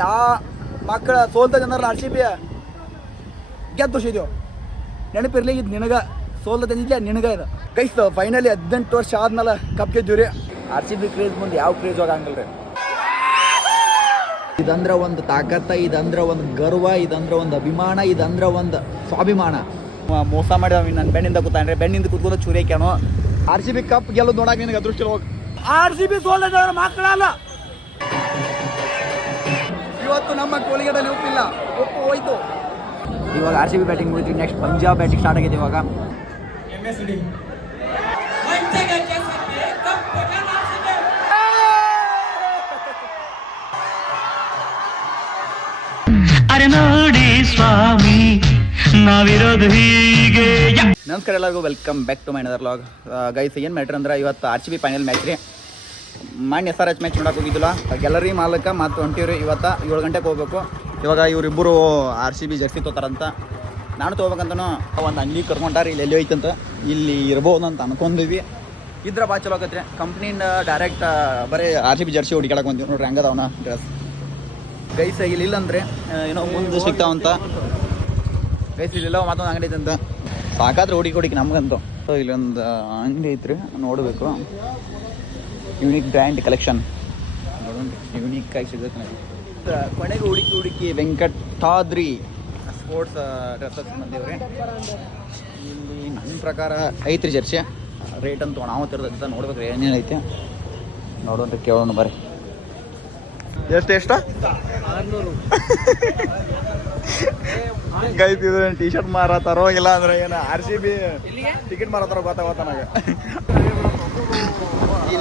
ಯಾ ಮಕ್ಕಳ ಸೋಲ್ದ ಜನರ R C B ಗೆದ್ದು ತೋರಿಸಿದೆವು ನೆನಪಿರ್ಲಿ, ಇದು ನಿನಗ ಸೋಲ್ದ ತಂದಿದ್ದೆ ನಿನಗ ಇದು. ಕೈಸ್ ಫೈನಲಿ ಹದಿನೆಂಟು ವರ್ಷ ಆದ್ಮೇಲೆ ಕಪ್ ಗೆದ್ದೀವಿ ರೀ ಆರ್ ಸಿ ಬಿ ಕ್ರೇಜ್ ಮುಂದೆ ಯಾವ ಕ್ರೇಜ್ ಆಗಂಗಿಲ್ಲ ರೀ ಇದಂದ್ರ ಒಂದು ತಾಕತ್ತ, ಇದಂದ್ರ ಒಂದು ಗರ್ವ, ಇದಂದ್ರ ಒಂದು ಅಭಿಮಾನ, ಇದಂದ್ರ ಒಂದು ಸ್ವಾಭಿಮಾನ. ಮೋಸ ಮಾಡಿ ನನ್ನ ಬೆಣ್ಣಿಂದ ಕೂತಾನ್ರಿ. ಬೆನ್ನಿಂದ ಕೂತ್ಕೊಂಡು ಚೂರಿ ಹಾಕ್ಯಾನು. ಆರ್ ಸಿ ಬಿ ಕಪ್ ಗೆಲ್ಲೋದು ನೋಡಕ್ಕೆ ನಿನಗೆ ಅದೃಷ್ಟ ಹೋಗಿ ಆರ್ ಸಿ ಬಿ ಸೋಲ್ದ ಮಕ್ಕಳಲ್ಲ. ಇವತ್ತು ನಮ್ಮ ಕೋಲಿಗಡಲ್ಲಿ ಉಪ್ಪಿಲ್ಲ ಉಪ್ಪು ಹೋಯ್ತು. ಇವಾಗ ಆರ್ ಸಿ ಬಿ ಬ್ಯಾಟಿಂಗ್ ಮುಗಿದ್ವಿ. ನೆಕ್ಸ್ಟ್ ಪಂಜಾಬ್ ಬ್ಯಾಟಿಂಗ್ ಸ್ಟಾರ್ಟ್ ಆಗಿದೆ ಇವಾಗ. ಅರೆ ನೋಡಿ ಸ್ವಾಮಿ ನಾವಿರೋದು ಹೀಗೆ. ನಮಸ್ಕಾರ ಎಲ್ಲರಿಗೂ. Welcome back to my another vlog guys ಏನು ಮ್ಯಾಟ್ರ್ ಅಂದ್ರೆ ಇವತ್ತು R C B final match ರೀ. ಮಾನ್ಯ ಎಸ್ ಆರ್ ಎಚ್ ಮ್ಯಾಚ್ ನೋಡಕ್ಕೆ ಹೋಗಿದ್ದಿಲ್ಲ ಗ್ಯಾಲರಿ ಮಾಲಕ ಮತ್ತು ಹೊಂಟಿವ್ರಿ ಇವತ್ತು ಏಳು ಗಂಟೆಗೆ ಹೋಗ್ಬೇಕು. ಇವಾಗ ಇವರಿಬ್ಬರು ಆರ್ ಸಿ ಬಿ ಜರ್ಸಿ ತೊತಾರಂತ. ನಾನು ತೊಗೋಬೇಕಂತನೂ ಒಂದು ಅಂಗಡಿ ಕರ್ಕೊಂಡಾರ ಇಲ್ಲಿ ಎಲ್ಲಿ ಹೋಯ್ತಂತ. ಇಲ್ಲಿ ಇರ್ಬೋದು ಅಂತ ಅನ್ಕೊಂಡಿದ್ವಿ ಇದ್ರ ಭಾಳ ಚಲೋ ಆಗತ್ತೆ ಕಂಪ್ನಿಯಿಂದ ಡೈರೆಕ್ಟ್ ಬರೀ ಆರ್ ಸಿ ಬಿ ಜರ್ಸಿ ಹುಡುಕಾಡಕ್ಕೆ ಬಂದಿವಿ ನೋಡ್ರಿ ಹಂಗದವನ ಡ್ರೆಸ್ ಗೈಸ್ ಇಲ್ಲಿ ಇಲ್ಲಂದ್ರೆ ಏನೋ ಮುಂದೆ ಸಿಗ್ತಾವಂತ. ಗೈಸ್ ಇಲ್ಲಿಲ್ಲ ಮತ್ತೊಂದು ಅಂಗಡಿ ಐತಂತ. ಸಾಕಾದ್ರೆ ಹುಡುಕಿ ಹುಡುಕಿ ನಮ್ಗಂತು. ಸೊ ಇಲ್ಲೊಂದು ಅಂಗಡಿ ಐತ್ರಿ ನೋಡಬೇಕು. ಯೂನಿಕ್ ಬ್ರ್ಯಾಂಡ್ ಕಲೆಕ್ಷನ್ ನೋಡೋಣ ಯೂನಿಕ್ ಆಗಿ ಸಿಗುತ್ತೆ ನನಗೆ ಕೊನೆಗೆ ಹುಡುಕಿ ಹುಡುಕಿ ವೆಂಕಟಾದ್ರಿ ಸ್ಪೋರ್ಟ್ಸ್ ಡ್ರೆಸ್ಸಸ್ ಬಂದೇವ್ರಿ. ಇಲ್ಲಿ ನನ್ನ ಪ್ರಕಾರ ಐತ್ರಿ ಜರ್ಸಿ. ರೇಟ್ ಅಂತ ನಾವು ತಿರ್ದ ನೋಡ್ಬೇಕು ರೀ ಏನೇನು ಐತೆ. ನೋಡೋಣ ಕೇಳೋಣ ಬರ್ರಿ. ಎಷ್ಟು ಎಷ್ಟು? ಇದು ಟಿ ಶರ್ಟ್ ಮಾರತಾರೋ ಇಲ್ಲ ಅಂದ್ರೆ ಏನು ಆರ್ ಸಿ ಬಿ ಟಿಕೆಟ್ ಮಾರತಾರೋ ಗೊತ್ತಾಗತ್ತ ನನಗೆ.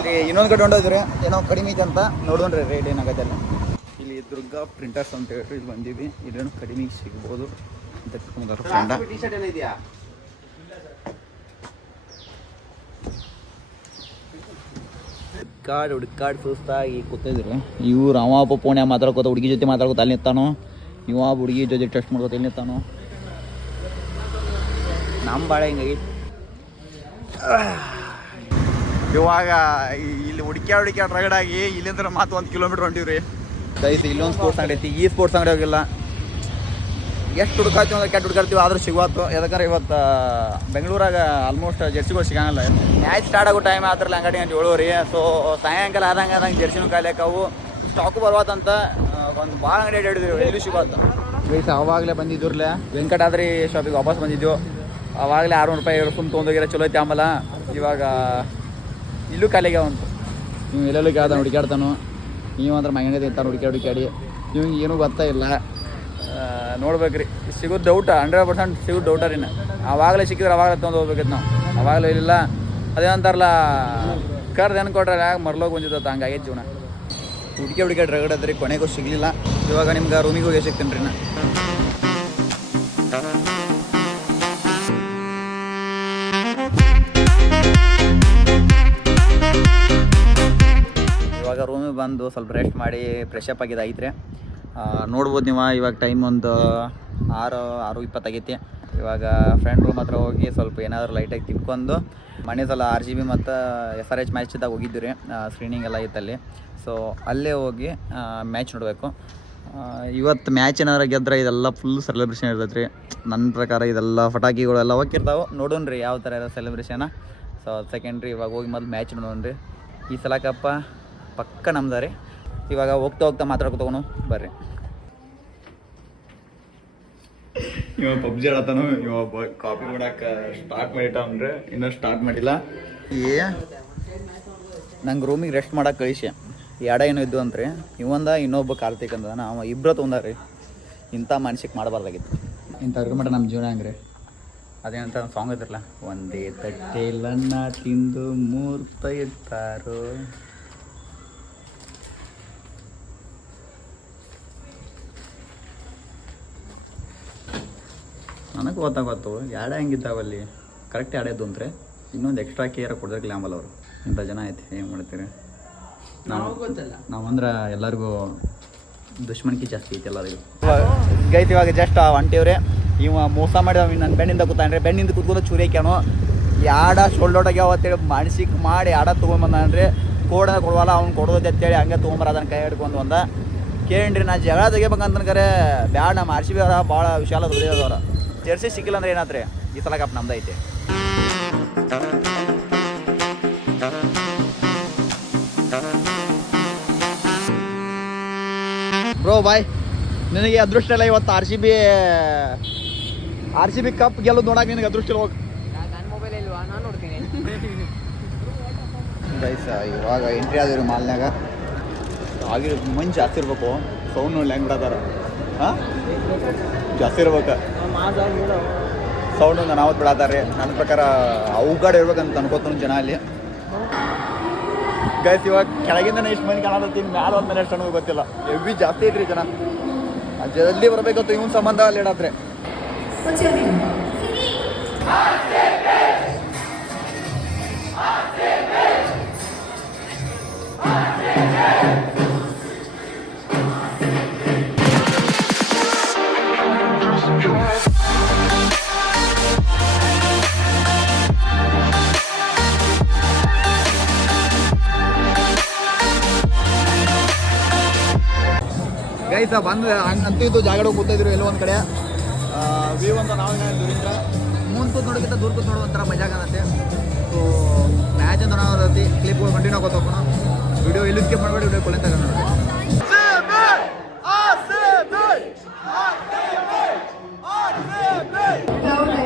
ಇಲ್ಲಿ ಇನ್ನೊಂದು ಕಡೆ ಹೊಂಡೋದ್ರಿ ಏನೋ ಕಡಿಮೆ ಐತೆ ಅಂತ ನೋಡೋಣ್ರಿ ರೇಟ್ ಏನಾಗತ್ತೆ ಅಲ್ಲಿ ಇಲ್ಲಿ ದುರ್ಗಾ ಪ್ರಿಂಟರ್ಸ್ ಅಂತ ಹೇಳಿ ಇಲ್ಲಿ ಬಂದೀವಿ ಇಲ್ಲೇನು ಕಡಿಮೆ ಸಿಗ್ಬೋದು ಅಂತ ಫ್ರೆಂಡ ಹುಡ್ಕಾಡ್ ಹುಡ್ಕಾಡ್ ಸುಸ್ತಾಗಿ ಕೂತಿದ್ರು. ಇವ್ರು ಅವ ಒಬ್ಬ ಪೋಣ್ಯ ಮಾತಾಡ್ಕೋತ ಹುಡುಗಿ ಜೊತೆ ಮಾತಾಡ್ಕೋತ ಅಲ್ಲಿ ನಿಂತಾನೋ? ಇವ ಹುಡುಗಿ ಜೊತೆ ಟೆಸ್ಟ್ ಮಾಡ್ಕೋತ ಇಲ್ಲಿ ನಿಂತಾನೋ? ನಮ್ಮ ಬಾಳೆ ಹಿಂಗಾಗಿ. ಇವಾಗ ಇಲ್ಲಿ ಹುಡುಕ್ಯಾ ಹುಡುಕ್ಯಾ ರಗಡಾಗಿ ಇಲ್ಲಿಂದ ಮಾತು ಒಂದು ಕಿಲೋಮೀಟರ್ ಹೊಂಟಿವ್ರಿ ದಯಸಿ ಇಲ್ಲೊಂದು ಸ್ಪೋರ್ಟ್ಸ್ ಅಂಗಡಿ ಐತಿ. ಈ ಸ್ಪೋರ್ಟ್ಸ್ ಅಂಗಡಿ ಹೋಗಿಲ್ಲ. ಎಷ್ಟು ಹುಡುಕಾತೀವಿ ಅಂದ್ರೆ ಕೆಟ್ಟ ಹುಡುಕಾಡ್ತೀವಿ ಆದ್ರೂ ಸಿಗುವತ್ತು. ಯಾಕಂದ್ರೆ ಇವತ್ತು ಬೆಂಗಳೂರಾಗ ಆಲ್ಮೋಸ್ಟ್ ಜರ್ಸಿಗಳು ಸಿಗಂಗಿಲ್ಲ. ಮ್ಯಾಚ್ ಸ್ಟಾರ್ಟ್ ಆಗೋ ಟೈಮ್ ಆದ್ರಲ್ಲ ಅಂಗಡಿ ಅಂತ ಹೇಳೋರಿ ಸೊ ಸಾಯಂಕಾಲ ಆದಂಗೆ ಆದಂಗೆ ಜರ್ಸಿನೂ ಕಾಯ್ಲಿಕ್ಕೆ ಅವು ಸ್ಟಾಕು ಬರ್ವಾತಂತ ಒಂದು ಭಾಳ ಅಂಗಡಿ ಅಡ್ಡಾಡಿದ್ವಿ ಎಲ್ಲಿ ಸಿಗುವತ್ತು. ವೈಸ್ ಅವಾಗಲೇ ಬಂದಿದ್ರಲ್ಲ ವೆಂಕಟಾದ್ರಿ ಶಾಪಿಗೆ ವಾಪಸ್ ಬಂದಿದ್ದೆವು ಅವಾಗಲೇ ಆರುನೂರು ರೂಪಾಯಿ ಸುಮ್ಮ ತೊಗೊಂಡೋಗಿರೋ ಚಲೋ ಐತಿ ಆಮೇಲೆ. ಇವಾಗ ಇಲ್ಲೂ ಕಾಲಿಗೆ ಅವಂತು ನೀವು ಎಲ್ಲೆಲ್ಲೂ ಕೇಳ್ತಾನೆ ಹುಡುಕಾಡ್ತಾನು ನೀವು ಅಂದ್ರೆ ಮಗನೇ ತಿಂತಾನೆ ಹುಡುಕಾಡಿ ಹುಡುಕಾಡಿ ಇವಂಗೆ ಏನೂ ಗೊತ್ತಾ ಇಲ್ಲ. ನೋಡ್ಬೇಕ್ರಿ ಸಿಗೋದು ಡೌಟ ಹಂಡ್ರೆಡ್ ಪರ್ಸೆಂಟ್ ಸಿಗೋದು ಡೌಟ ರೀ ಅವಾಗಲೇ ಸಿಕ್ಕಿದ್ರೆ ಅವಾಗಲೇ ತೊಗೊಂಡು ಹೋಗ್ಬೇಕಿತ್ತು ನಾವು. ಅವಾಗಲೂ ಇಲ್ಲ. ಅದೇನಂತಾರಲ್ಲ ಕರ್ದು ಏನು ಕೊಟ್ರೆ ಯಾಕೆ ಮರ್ಲೋಗಿ ಬಂದಿದ್ದ ಹಂಗಾಗೈತೆ ಜೀವನ. ಹುಡುಕಿ ಹುಡುಕಿ ರಗಡದ್ರಿ ಕೊನೆಗೂ ಸಿಗಲಿಲ್ಲ. ಇವಾಗ ನಿಮ್ಗೆ ರೂಮಿಗೆ ಹೋಗಿ ಸಿಗ್ತೀನಿ ರೀ ನಾ ರೂಮಿಗೆ ಬಂದು ಸ್ವಲ್ಪ ರೆಸ್ಟ್ ಮಾಡಿ ಫ್ರೆಶ್ ಅಪ್ ಆಗಿದೆ ಐತ್ರಿ. ನೋಡ್ಬೋದು ನೀವು, ಇವಾಗ ಟೈಮ್ ಒಂದು ಆರು ಆರು ಇಪ್ಪತ್ತಾಗೈತಿ ಇವಾಗ ಫ್ರೆಂಡ್ ರೂಮ್ ಹತ್ರ ಹೋಗಿ ಸ್ವಲ್ಪ ಏನಾದರೂ ಲೈಟಾಗಿ ತಿನ್ಕೊಂಡು ಮನೆ ಸಲ ಆರ್ ಜಿ ಬಿ ಮತ್ತು ಎಸ್ ಆರ್ ಎಚ್ ಮ್ಯಾಚ್ದಾಗ ಹೋಗಿದ್ದು ರೀ ಸ್ಕ್ರೀನಿಂಗ್ ಎಲ್ಲ ಇತ್ತಲ್ಲಿ ಸೊ ಅಲ್ಲೇ ಹೋಗಿ ಮ್ಯಾಚ್ ನೋಡಬೇಕು. ಇವತ್ತು ಮ್ಯಾಚ್ ಏನಾದ್ರು ಗೆದ್ರೆ ಇದೆಲ್ಲ ಫುಲ್ ಸೆಲೆಬ್ರೇಷನ್ ಇರ್ತೈತೆ ರೀ ನನ್ನ ಪ್ರಕಾರ ಇದೆಲ್ಲ ಪಟಾಕಿಗಳೆಲ್ಲ ಹೋಗಿರ್ತಾವೆ ನೋಡೋಣ ರೀ ಯಾವ ಥರ ಇರೋ ಸೆಲೆಬ್ರೇಷನ ಸೊ ಸೆಕೆಂಡ್ರಿ ಇವಾಗ ಹೋಗಿ ಮೊದಲು ಮ್ಯಾಚ್ ನೋಡೋಣ ರೀ. ಈ ಸಲ ಕಪ್ಪ ಪಕ್ಕ ನಮ್ದಾರೆ. ರೀ ಇವಾಗ ಹೋಗ್ತಾ ಹೋಗ್ತಾ ಮಾತಾಡ್ಕೊತವನು ಬರ್ರಿ. ಇವ ಪಬ್ಜಿ ಆಡತಾನು ಇವ ಕಾಪಿ ಮಾಡಕ್ಕೆ ಸ್ಟಾರ್ಟ್ ಮಾಡಿಟ್ಟವನ್ರಿ ಇನ್ನೂ ಸ್ಟಾರ್ಟ್ ಮಾಡಿಲ್ಲ. ಏ ನಂಗೆ ರೂಮಿಗೆ ರೆಸ್ಟ್ ಮಾಡಕ್ಕೆ ಕಳಿಸಿ. ಎಡ ಏನೋ ಇದ್ದು ಅಂತ್ರಿ. ಇವಂದ ಇನ್ನೊಬ್ಬ ಕಾರ್ತಿಕ್ ಅಂದ ನಾವು ಇಬ್ಬರ ತೊಂದಾರಿ ಇಂಥ ಮನ್ಸಿಗೆ ಮಾಡಬಾರ್ದಾಗಿತ್ತು. ಇಂಥ ಮಟ್ಟ ನಮ್ಮ ಜೀವನ ಹಂಗ್ರಿ? ಅದೇನಂತ ಸಾಂಗ್ ಇದ್ರಲ್ಲ. ಒಂದೇ ತಟ್ಟೆ ತಟ್ಟೆಲನ್ನ ತಿಂದು ಮೂರ್ತ ಇರ್ತಾರೋ ನನಗೆ ಗೊತ್ತಾಗತ್ತು ಎರಡು ಹೆಂಗಿದ್ದಾವಲ್ಲಿ ಕರೆಕ್ಟ್ ಎರಡೇದು ಅಂದ್ರೆ ಇನ್ನೊಂದು ಎಕ್ಸ್ಟ್ರಾ ಕೇರ್ ಕೊಡಿದ್ರೆ ಗ್ಲಾಮಲ್ ಅವರು. ಇಂಥ ಜನ ಐತಿ ಏನು ಮಾಡ್ತೀರಿ? ನಾವು ನಾವು ಅಂದ್ರೆ ಎಲ್ಲರಿಗೂ ದುಶ್ಮನ್ಕಿ ಜಾಸ್ತಿ ಐತಿ ಎಲ್ಲರಿಗೂ. ಗೈತ್ ಇವಾಗ ಜಸ್ಟ್ ಹೊಂಟಿವ್ರೆ ಇವ ಮೋಸ ಮಾಡಿ ಅವ ನನ್ನ ಬೆಣ್ಣಿಂದ ಕೂತಾನ್ರಿ ಬೆಣ್ಣಿಂದ ಕೂತ್ಕೊಂಡು ಚೂರಿ ಹಾಕ್ಯಾನು. ಯಾಡ ಶೋಲ್ಡೋಟಾಗ್ಯಾವ ಅಂತೇಳಿ ಮನ್ಸಿಗೆ ಮಾಡಿ ಆಡ ತೊಗೊಂಬಂದ್ರೆ ಕೋಡನ ಕೊಡುವಲ್ಲ ಅವ್ನು ಕೊಡೋದು ಅಂತೇಳಿ ಹಂಗೆ ತೊಗೊಂಬರ ಅದನ್ನ ಕೈ ಹಿಡ್ಕೊಂಡು ಬಂದ. ಕೇಳಿರಿ ನಾ ಜಗಳ ತೆಗಿಬೇಕಂತ ಕರೆ ಬ್ಯಾಡ ನಮ್ಮ ಆರ್ಸಿ ಬಿ ಅವರ ಭಾಳ ವಿಶಾಲ ಹೃದಯದವ್ರ ಜೆರ್ಸಿ ಸಿಕ್ಕಿಲ್ಲ ಅಂದ್ರೆ ಏನಾದ್ರೆ ಈ ಸಲ ಕಪ್ ನಮ್ದೈತೆ ಐತಿ. ಬ್ರೋ ಬಾಯ್ ನಿನಗೆ ಅದೃಷ್ಟ ಇಲ್ಲ ಇವತ್ತು R C B R C B cup ಗೆಲ್ಲೋದು ನೋಡಕ್ಕೆ ನಿನಗೆ ಅದೃಷ್ಟ ಇಲ್ಲ ಹೋಗಿ. ನನ್ನ ಮೊಬೈಲ್ ಇಲ್ವಾ? ನಾನು ನೋಡ್ತೀನಿ. ಗೈಸ್ ಇವಾಗ ಎಂಟ್ರಿ ಆದಿರು ಮಾಲ್ನ್ಯಾಗ ಆಗಿರೋ ಮಂಜು ಜಾಸ್ತಿ ಇರ್ಬೇಕು ಸೌಂಡ್ ನೋಡಿ ಹೆಂಗೆ ಬಿಡತ್ತಾರ. ಹಾಂ? ಜಾಸ್ತಿ ಇರ್ಬೇಕು. ಸೌಂಡ್ ಒಂದು ಅನಾವತ್ ಬಿಡಾತಾರೆ ನನ್ನ ಪ್ರಕಾರ ಅವುಗಾಡ ಇರ್ಬೇಕಂತ ಅನ್ಕೋತಾನು ಜನ ಅಲ್ಲಿ ಗೈಸ್ ಇವಾಗ ಕೆಳಗಿಂದ ಎಷ್ಟು ಮಂದಿ ಕಾಣತ್ತೀನಿ ಮ್ಯಾಲ ಒಂದು ಎಷ್ಟು ಅನ್ನೋದು ಗೊತ್ತಿಲ್ಲ. ಎವ್ರಿ ಜಾಸ್ತಿ ಐತ್ರಿ ಜನ. ಜಲ್ದಿ ಬರ್ಬೇಕಂತ ಇವನ್ ಸಂಬಂಧ ಅಲ್ಲಿ ಇಡತ್ರೆ. ಬಂದು ಅಂತೂ ಇದು ಜಾಗಡ ಕೂತಿದ್ರು ಎಲ್ಲೋ ಒಂದು ಕಡೆ. ವ್ಯೂ ಅಂತ ನಾವು ದೂರಿಂದ ಮುಂದೆ ಕೂತ್ ನೋಡೋಕ್ಕಿಂತ ದೂರ ಕೂತ್ ನೋಡೋ ಒಂಥರ ಮಜಾ ಕಾಣುತ್ತೆ ಸೊ ಮ್ಯಾಚ್ ಅಂತ ನೋಡೋದೈತಿ ಕ್ಲಿಪ್ಗಳು ಕಂಟಿನ್ಯೂ ಆಗೋತಪ್ಪ ವಿಡಿಯೋ ಇಲ್ಲಿ ಸ್ಕಿಪ್ ಮಾಡಬೇಡಿ ವಿಡಿಯೋ ಕೊಲೆ ತಗೊಂಡು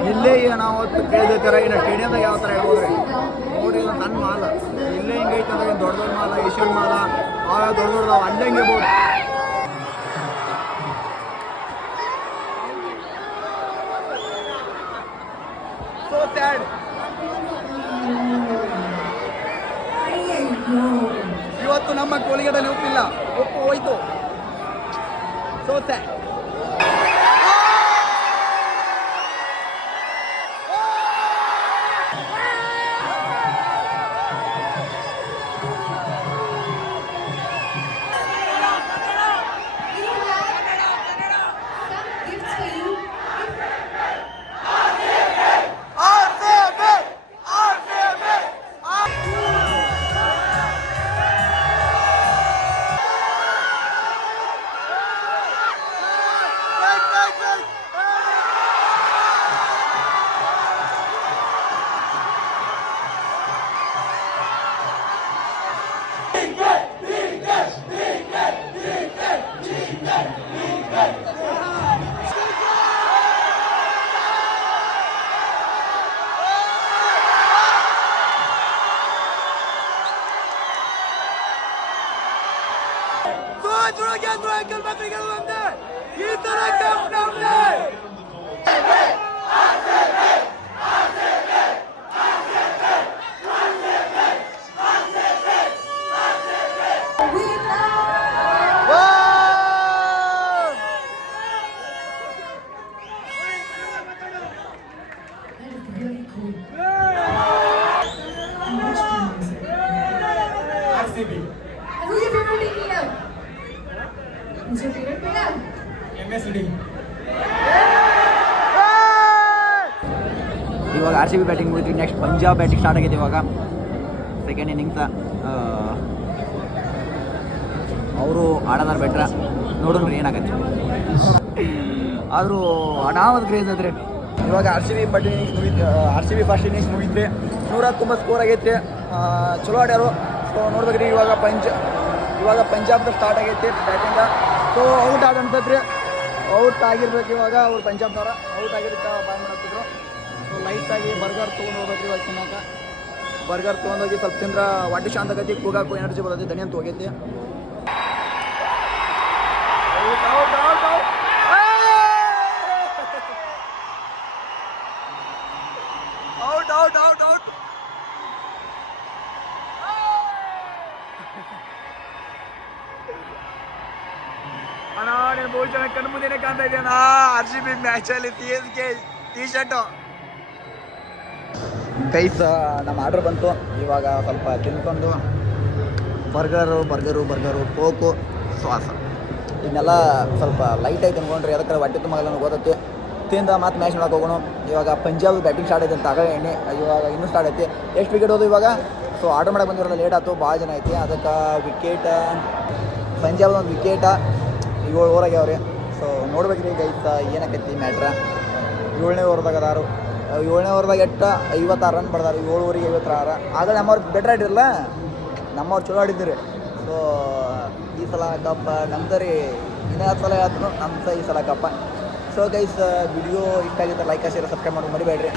ಇಲ್ಲೇ ಈಗ ನಾವು ಅವತ್ತು ಕೇಳಿದ ಥರ ಇನ್ನು ಸ್ಟೇಡಿಯಮ್ದಾಗ ಯಾವ ಥರ ಹೇಳ್ಬೋದ್ರಿ ನೋಡಿ, ಇದು ನನ್ನ ಮಾಲ. ಇಲ್ಲೇ ಹಿಂಗೆ ಐತೆ ಅಂದ್ರೆ ದೊಡ್ಡ ದೊಡ್ಡ ಮಾಲ, ಏಷ್ಯನ್ ಮಾಲ ಆ ದೊಡ್ಡ ದೊಡ್ಡ ಅಲ್ಲೇ ಹಿಂಗೆ ಇವತ್ತು ನಮ್ಮ ಕೋಲಿಗಡಲ್ಲಿ ಉಪ್ಪಿಲ್ಲ. ಉಪ್ಪು ಹೋಯ್ತು. ಸೊ ಇವಾಗ ಆರ್ ಸಿ ಬಿ ಬ್ಯಾಟಿಂಗ್ ಮುಗಿದ್ವಿ. ನೆಕ್ಸ್ಟ್ ಪಂಜಾಬ್ ಬ್ಯಾಟಿಂಗ್ ಸ್ಟಾರ್ಟ್ ಆಗಿದೆ ಇವಾಗ. ಸೆಕೆಂಡ್ ಇನ್ನಿಂಗ್ಸ ಅವರು ಆಡೋದಾರ ಬೆಟ್ರ ನೋಡಿದ್ರೆ ಏನಾಗತ್ತೆ. ಆದರೂ ಅನಾವತ್ ಕ್ರೇಜ್ ಆದರೆ. ಇವಾಗ R C B bat innings ಮುಗಿದ್ R C B first innings ಮುಗಿದ್ರಿ ನೂರ ತುಂಬ ಸ್ಕೋರ್ ಆಗೈತೆ. ಚಲೋ ಆಡ್ಯಾರು. ಸೊ ನೋಡ್ಬೇಕ್ರಿ, ಇವಾಗ ಪಂಜ, ಇವಾಗ ಪಂಜಾಬ್ದು ಸ್ಟಾರ್ಟ್ ಆಗೈತೆ ಬ್ಯಾಟಿಂಗ ಸೊ ಔಟ್ ಅನ್ಸತ್ರಿ ಔಟ್ ಆಗಿರ್ಬೇಕು ಇವಾಗ ಅವ್ರು ಪಂಜಾಬ್ನವ್ರ. ಔಟ್ ಆಗಿರ್ತಾ ಬಾಯ್ ಮಾಡತ್ತಿದ್ರು ಸೊ नईटी बर्गर तक तक बर्गर तक स्वल तीन वाटी शांत गति कूगो एनर्जी बोलते धनिया तो अना बहुत जन कन मुद्दे कर्जी मैच टी शर्ट ಕೈಸ ನಮ್ಮ ಆರ್ಡ್ರ್ ಬಂತು. ಇವಾಗ ಸ್ವಲ್ಪ ತಿನ್ಕೊಂಡು ಬರ್ಗರು ಬರ್ಗರು ಬರ್ಗರು, ಕೋಕು ಶ್ವಾಸ ಇದನ್ನೆಲ್ಲ ಸ್ವಲ್ಪ ಲೈಟಾಗಿ ತಿನ್ಕೊಂಡ್ರಿ ಅದಕ್ಕೆ ಹೊಟ್ಟೆ ತುಂಬಲ್ಲ ಓದತ್ತೆ ತಿಂದ ಮತ್ತೆ ಮ್ಯಾಚ್ ನೋಡಕ್ಕೆ ಹೋಗೋಣ. ಇವಾಗ ಪಂಜಾಬ್ ಬ್ಯಾಟಿಂಗ್ ಸ್ಟಾರ್ಟ್ ಐತೆ ಅಂತ ಆಗ ಎಣ್ಣೆ, ಇವಾಗ ಇನ್ನೂ ಸ್ಟಾರ್ಟ್ ಐತಿ. ಎಷ್ಟು ವಿಕೆಟ್ ಹೋದು ಇವಾಗ? ಸೊ ಆರ್ಡರ್ ಮಾಡಕ್ಕೆ ಬಂದಿರಲ್ಲ ಲೇಟ್ ಆಯ್ತು, ಭಾಳ ಜನ ಐತಿ. ಅದಕ್ಕೆ ವಿಕೆಟ್ ಪಂಜಾಬ್ ಒಂದು ವಿಕೆಟ ಏಳು ಓವರಾಗೆ ರೀ ಸೊ ನೋಡ್ಬೇಕ್ರಿ ಗೈಸ್ ಏನಕ್ಕೈತಿ ಮ್ಯಾಟ್ರ ಏಳನೇ ಓವರ್ದಾಗ ಅದಾರು. ಏಳನೇ ಓವರ್ದಾಗ ಎಟ್ಟ? ಐವತ್ತಾರು ರನ್ ಬಡ್ದಾರು, ಏಳುವರೆಗೆ ಐವತ್ತಾರು. ಆಗ ನಮ್ಮವ್ರು ಬೆಟ್ರ್ ಆಡಿರಲ್ಲ ನಮ್ಮವ್ರು ಚಲೋ ಆಡಿದ್ರಿ. ಸೊ ಈ ಸಲ ಕಪ್ಪ ನಮ್ದು ರೀ, ಇನ್ನೂ ಸಲ ಹೇಳ್ತು ನಮ್ಮ ಸಹ ಈ ಸಲ ಕಪ್ಪ ಸೊ ಗೈಸ್ ವಿಡಿಯೋ ಇಷ್ಟ ಆಗಿದ್ರೆ ಲೈಕ್ ಶೇರ್ ಸಬ್ಸ್ಕ್ರೈಬ್ ಮಾಡೋದು ಮರಿಬೇಡ್ರಿ.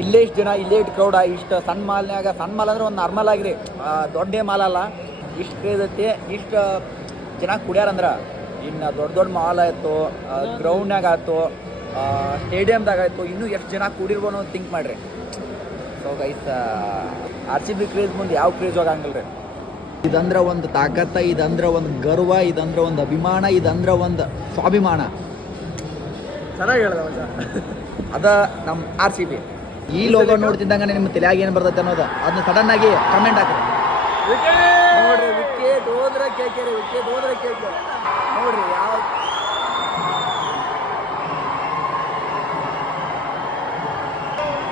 ಇಲ್ಲೇ ಇಷ್ಟು ಜನ, ಇಲ್ಲೇ ಇಟ್ಟು ಕ್ರೌಡ ಇಷ್ಟು ಸಣ್ಣ ಮಾಲ್ನಾಗ ಸಣ್ಣ ಮಾಲ್ ಅಂದ್ರೆ ಒಂದು ನಾರ್ಮಲ್ ಆಗಿರಿ ದೊಡ್ಡ ಮಾಲ್ ಅಲ್ಲ. ಇಷ್ಟು ಕ್ರೇಜ್ ಐತಿ ಇಷ್ಟು ಜನ ಕುಡ್ಯಾರಂದ್ರೆ ಇನ್ನು ದೊಡ್ಡ ದೊಡ್ಡ ಮಾಲ್ ಆಯಿತು ಗ್ರೌಂಡ್ನಾಗ ಆಯ್ತು ಸ್ಟೇಡಿಯಮ್ದಾಗ ಆಯಿತು ಇನ್ನೂ ಎಷ್ಟು ಜನ ಕೂಡಿರ್ಬೋದು ಅಂತ ಥಿಂಕ್ ಮಾಡಿರಿ. So guys R C B craze ಮುಂದೆ ಯಾವ ಕ್ರೇಜ್ ಹೋಗಂಗಿಲ್ಲ ರೀ ಇದಂದ್ರೆ ಒಂದು ತಾಕತ್ತ ಇದಂದ್ರೆ ಒಂದು ಗರ್ವ ಇದಂದ್ರೆ ಒಂದು ಅಭಿಮಾನ ಇದಂದ್ರೆ ಒಂದು ಸ್ವಾಭಿಮಾನ. ಚೆನ್ನಾಗಿ ಹೇಳ್ದ ಮಚ್ಚ. ಅದ ನಮ್ಮ ಆರ್ ಸಿ ಬಿ ಈ ಲೋಗೋ ನೋಡ್ತಿದ್ದಂಗೆ ನಿಮ್ಮ ತಲೆಯಾಗಿ ಏನು ಬರ್ತೈತೆ ಅನ್ನೋದು ಅದನ್ನ ಸಡನ್ ಆಗಿ ಕಮೆಂಟ್ ಹಾಕ್ರಿ. ವಿಕೆಟ್ ಹೋದ್ರೆ ಕೇಳ್ಕೇರಿ ವಿಕೆಟ್ ಹೋದ್ರೆ ಕೇಳ್ಕೇರಿ ನೋಡ್ರಿ ಯಾವ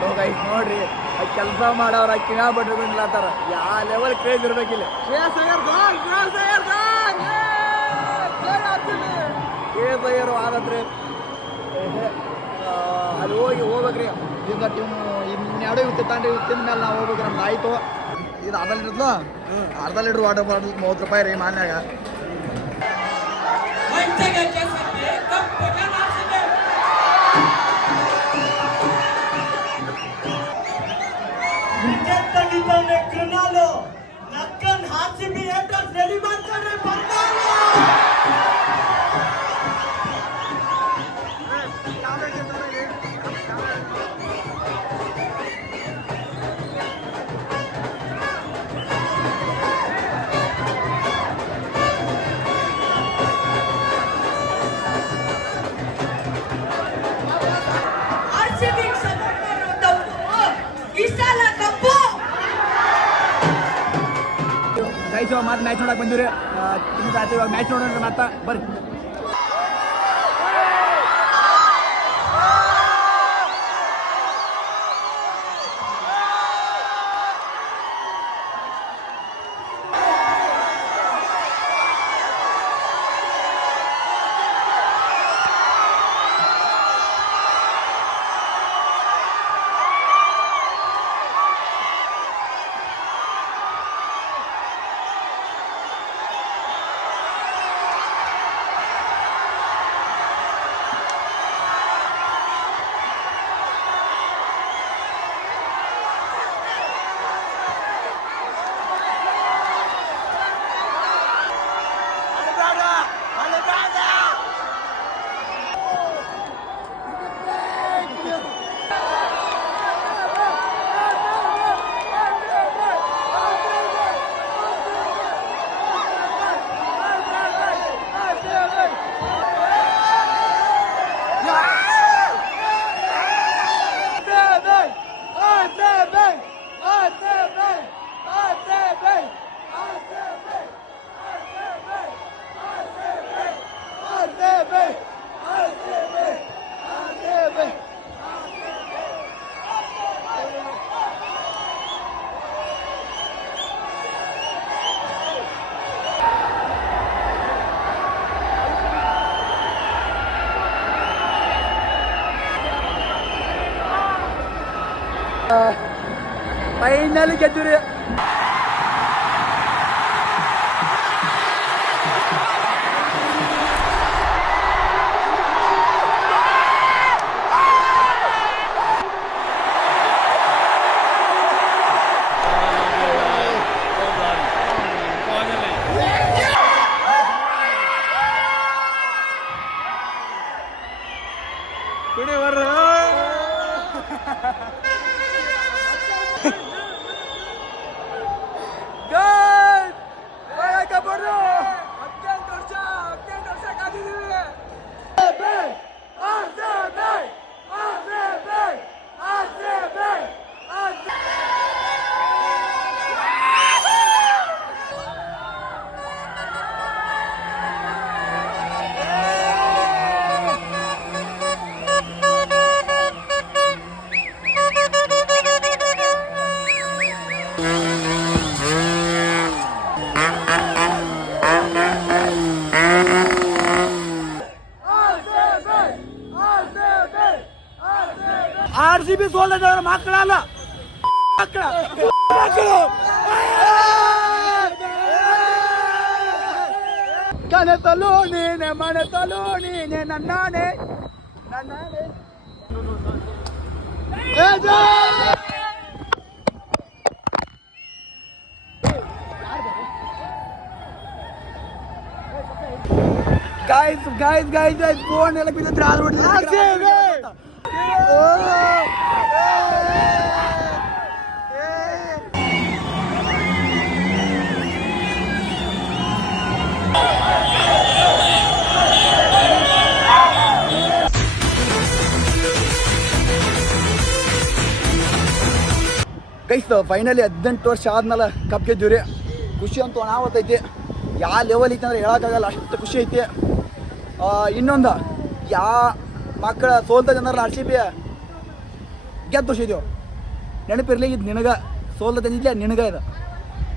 ನೋಡ್ರಿ ನೋಡ್ರಿ ಕೆಲಸ ಮಾಡೋರ ಕಿಣ ಆತರ ಯಾವ ಲೆವೆಲ್ ಕ್ರೇಜ್ ಇರ್ಬೇಕಿಲ್ಲ ಕೇಸ್ ಅಯ್ಯರು ಆದತ್ರಿ. ಆ, ಅಲ್ಲಿ ಹೋಗಿ ಹೋಗ್ಬೇಕ್ರಿ. ಈಗ ಟೀಮ್ ಇನ್ನೆರಡು ಇವತ್ತು ತಾಂಡ್ರಿ ಇವತ್ತಿನ ಮೇಲೆ ನಾವು ಹೋಗ್ಬೇಕ್ರಿ ನಮ್ದು ಆಯ್ತು. ಇದು ಅರ್ಧ ಲೀಟ್ರ್ ಅರ್ಧ ಲೀಟ್ರ್ ವಾಟರ್ ಬಾಟಲ್ ಮೂವತ್ತು ರೂಪಾಯಿ ರೀ ಮಾನ್ಯಾಗ ತೆಗಿತಾನೆ ಕೃಣಾಲು ನಕ್ಕನ್ ಹಾಸಿ ಬಿ ಎಂಟ್ರನ್ಸ್ ರೆಡಿ ಮಾಡ್ತಾರೆ ಮತ್ತೆ ಮ್ಯಾಚ್ ನೋಡಕ್ ಬಂದಿವ್ರಿ. ಮ್ಯಾಚ್ ನೋಡೋಣ ಮತ್ತೆ ಬರ್ರಿ. ಫೈನಲ್ ಗೆದ್ದುರಿ ಸೋಲ್ದವ್ರ ಮಕ್ಕಳಲ್ಲ ಮಕ್ಕಳ ಮಕ್ಕಳು ಕನಸಲು ನೀನೆ ಮನಸಲು ನೀನೆ ನನ್ನಾನೆ ನನ್ನಾನೆ ಏ ಜೈ! Guys guys guys guys phone ಎಲ್ಲ ಬಿದ್ದಿದ್ರೆ ಆದ್ರೂ ಗೈಸ್ ಫೈನಲಿ ಹದಿನೆಂಟು ವರ್ಷ ಆದ್ಮೇಲೆ ಕಪ್ ಗೆದ್ದೀವ್ರಿ. ಖುಷಿ ಅಂತೂ ಅನಾವತ್ತೈತಿ ಯಾವ ಲೆವೆಲ್ ಐತೆ ಅಂದ್ರೆ ಹೇಳೋಕ್ಕಾಗಲ್ಲ. ಅಷ್ಟು ಖುಷಿ ಐತಿ. ಇನ್ನೊಂದು, ಯಾ ಮಕ್ಕಳ ಸೋಲ್ದ ಜನರ ಆರ್ ಸಿ ಬಿ ಗೆದ್ದು ಶಿದ್ಯೋ ನೆನಪಿರ್ಲಿ, ಇದು ನಿನಗ. ಸೋಲ್ದ ತಂದಿದ್ಲೆ ನಿನಗ ಇದು.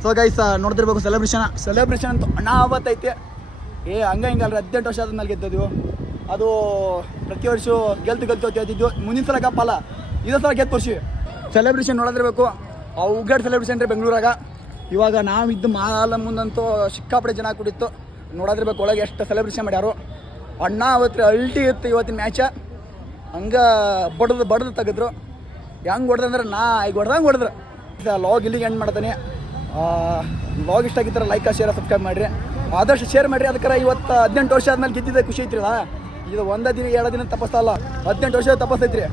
ಸೊ ಗೈಸ್ ನೋಡ್ತಿರ್ಬೇಕು ಸೆಲೆಬ್ರೇಷನ್ ಸೆಲೆಬ್ರೇಷನ್ ಅಂತ ಅಂತೂ ಅನಾವತ್ತೈತಿ ಏ, ಹಂಗ ಹಿಂಗಲ್ರಿ ಹದಿನೆಂಟು ವರ್ಷ ಆದ್ಮೇಲೆ ಗೆದ್ದಿದ್ವು ಅದು ಪ್ರತಿ ವರ್ಷ ಗೆಲ್ತು ಗೆಲ್ತು ಗೆದ್ದಿದ್ವು ಮುಂದಿನ ಸಲ ಕಪ್ಪಲ್ಲ ಇದೇ ಸಲ ಗೆದ್ದು ವರ್ಷಿ ಸೆಲೆಬ್ರೇಷನ್ ನೋಡಿದಿರ್ಬೇಕು. ಉಗ್ಗಡ್ ಸೆಲೆಬ್ರೇಷನ್ ರೀ ಬೆಂಗಳೂರಾಗ. ಇವಾಗ ನಾವು ಇದ್ದು ಮಾಲ ಮುಂದಂತೂ ಸಿಕ್ಕಾಪಡೆ ಜನ ಕೂಡಿತ್ತು. ನೋಡೋದಿರ್ಬೇಕು, ಒಳಗೆ ಎಷ್ಟು ಸೆಲೆಬ್ರೇಷನ್ ಮಾಡ್ಯಾರು. ಅಣ್ಣ ಅವತ್ತು ಅಲ್ಟಿ ಇತ್ತು ಇವತ್ತಿನ ಮ್ಯಾಚ. ಹಂಗೆ ಬಡ್ದು ಬಡ್ದು ತೆಗೆದ್ರು. ಹೆಂಗೆ ಹೊಡೆದಂದ್ರೆ ನಾ ಈಗ ಹೊಡೆದಂಗೆ ಹೊಡೆದ್ರು. ಲಾಗ್ ಇಲ್ಲಿಗೆ ಎಂಡ್ ಮಾಡ್ತಾನೆ. ಲಾಗ್ ಇಷ್ಟ ಆಗಿತ್ತರ ಲೈಕ್ ಶೇರ್ ಸಬ್ಸ್ಕ್ರೈಬ್ ಮಾಡಿರಿ. ಆದಷ್ಟು ಶೇರ್ ಮಾಡಿರಿ. ಅದಕ್ಕೆ ಇವತ್ತು ಹದಿನೆಂಟು ವರ್ಷ ಆದ್ಮೇಲೆ ಗೆದ್ದಿದ್ದೆ. ಖುಷಿ ಐತ್ರಿ ಅಲ್ಲ? ಇದು ಒಂದೇ ದಿನ ಎರಡು ದಿನ ತಪಸ್ತಲ್ಲ ಹದಿನೆಂಟು ವರ್ಷ ತಪಸ್ತೈತ್ರಿ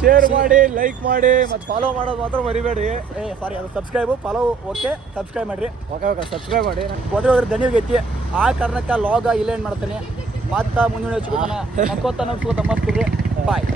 ಶೇರ್ ಮಾಡಿ ಲೈಕ್ ಮಾಡಿ ಮತ್ತೆ ಫಾಲೋ ಮಾಡೋದು ಮಾತ್ರ ಮರಿಬೇಡಿ ಏ ಸಾರಿ ಅದು ಸಬ್ಸ್ಕ್ರೈಬ್ ಫಾಲೋ ಓಕೆ ಸಬ್ಸ್ಕ್ರೈಬ್ ಮಾಡಿರಿ. ಓಕೆ ಓಕೆ ಸಬ್ಸ್ಕ್ರೈಬ್ ಮಾಡಿ. ಹೋದ್ರೆ ಹೋದ್ರೆ ಐತಿ. ಆ ಕಾರಣಕ್ಕೆ ಲಾಗ ಇಲ್ಲೇನು ಮಾಡ್ತಾನೆ. ಮತ್ತೆ ಮುಂದಿನ ಹೆಚ್ಚು ನಕ್ಕೋತ ನಗ್ಸ್ಕೋತ ಮಸ್ತ್ ಬಾಯ್